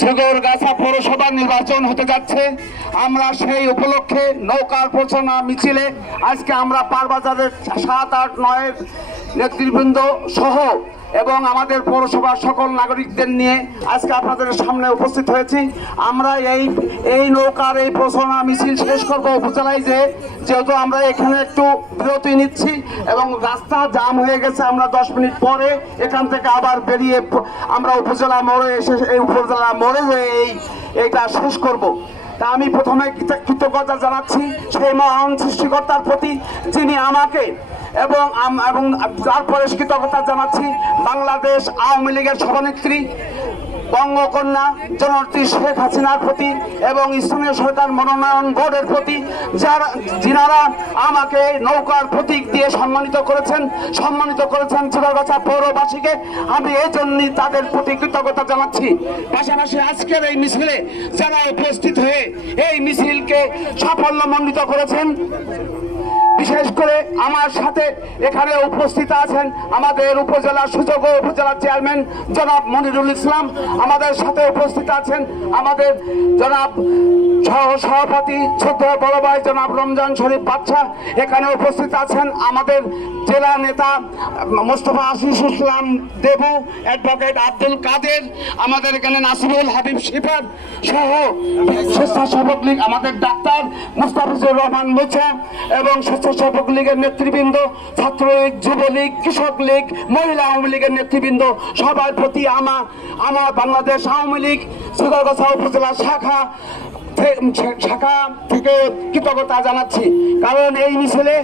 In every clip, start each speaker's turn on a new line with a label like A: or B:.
A: ঝিগরগাছা পৌরসভা নির্বাচন হতে যাচ্ছে। আমরা সেই উপলক্ষে নৌকার প্রচারণা মিছিলে আজকে আমরা পারবাজারের সাত আট নয়ের নেতৃবৃন্দ সহ এবং আমাদের পৌরসভার সকল নাগরিকদের নিয়ে আজকে আপনাদের সামনে উপস্থিত হয়েছি আমরা এই এই নৌকার এই প্রচারণা মিছিল শেষ করব উপজেলায় যে, যেহেতু আমরা এখানে একটু বিরতি নিচ্ছি এবং রাস্তা জাম হয়ে গেছে, আমরা দশ মিনিট পরে এখান থেকে আবার বেরিয়ে আমরা উপজেলা মোড়ে এসে, এই উপজেলা মোড়ে হয়ে এই, এইটা শেষ করব। তা আমি প্রথমে কৃত- কৃতজ্ঞতা জানাচ্ছি সেই মহান সৃষ্টিকর্তার প্রতি যিনি আমাকে এবং এবং তারপরে কৃতজ্ঞতা জানাচ্ছি বাংলাদেশ আওয়ামী লীগের সভানেত্রী বঙ্গকন্যা জননেত্রী শেখ হাসিনার প্রতি এবং স্থানীয় সরকার মনোনয়ন বোর্ডের প্রতি, যারা যিনারা আমাকে নৌকার প্রতীক দিয়ে সম্মানিত করেছেন সম্মানিত করেছেন চিরগাছা পৌরবাসীকে। আমি এই জন্যই তাদের প্রতি কৃতজ্ঞতা জানাচ্ছি। পাশাপাশি আজকের এই মিছিলে যারা উপস্থিত হয়ে এই মিছিলকে সাফল্যমণ্ডিত করেছেন বিশেষ করে আমার সাথে এখানে উপস্থিত আছেন আমাদের উপজেলা সুযোগ উপজেলা চেয়ারম্যান জনাব মনিরুল ইসলাম। আমাদের সাথে উপস্থিত আছেন আমাদের জনাব সভাপতি, ছোট বড় ভাই জনাব রমজান শরীফ বাচ্চা এখানে উপস্থিত আছেন আমাদের জেলা নেতা মোস্তফা আশিস ইসলাম দেবু অ্যাডভোকেট আব্দুল কাদের, আমাদের এখানে নাসিরুল হাবিব শিফার সহ স্বেচ্ছাসেবক লীগ, আমাদের ডাক্তার মুস্তাফিজুর রহমান মুছা এবং স্বেচ্ছাসেবক লীগের নেতৃবৃন্দ, ছাত্রলীগ, যুবলীগ, কৃষক লীগ, মহিলা আওয়ামী লীগের নেতৃবৃন্দ, সবার প্রতি আমার আমার বাংলাদেশ আওয়ামী লীগ সুদারগাছা উপজেলা শাখা শাখা থেকে কৃতজ্ঞতা জানাচ্ছি। কারণ এই মিছিলে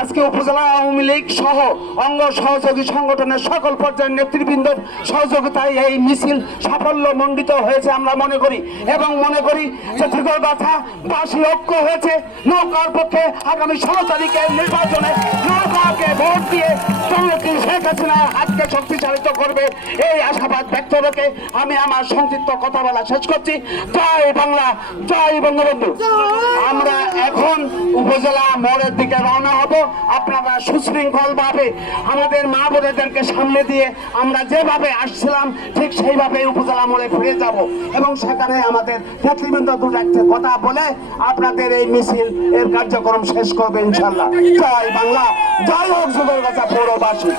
A: আজকে উপজেলা আওয়ামী লীগ সহ অঙ্গ সহযোগী সংগঠনের সকল পর্যায়ের নেতৃবৃন্দের সহযোগিতায় এই মিছিল সাফল্য মণ্ডিত হয়েছে আমরা মনে করি। এবং মনে করি যে ত্রিকল ত্রিকলগাছা বাসী ঐক্য হয়েছে। নৌকার পক্ষে আগামী ষোলো তারিখের নির্বাচনে নৌকাকে ভোট দিয়ে জননেত্রী শেখ হাসিনা করবে। এই আশাবাদ ব্যক্ত রেখে আমি আমার সংক্ষিপ্ত কথা বলা শেষ করছি। জয় বাংলা, জয় বঙ্গবন্ধু। আমরা এখন উপজেলা মোড়ের দিকে রওনা হব। আপনারা আমাদের মা বোনেদেরকে সামনে দিয়ে আমরা যেভাবে আসছিলাম ঠিক সেইভাবে উপজেলা মোড়ে ফিরে যাব। এবং সেখানে আমাদের নেতৃবৃন্দ দু একটা কথা বলে আপনাদের এই মিছিল এর কার্যক্রম শেষ করবে ইনশাল্লাহ জয় বাংলা। জয় হোক সুদরগাছা পৌরবাসী।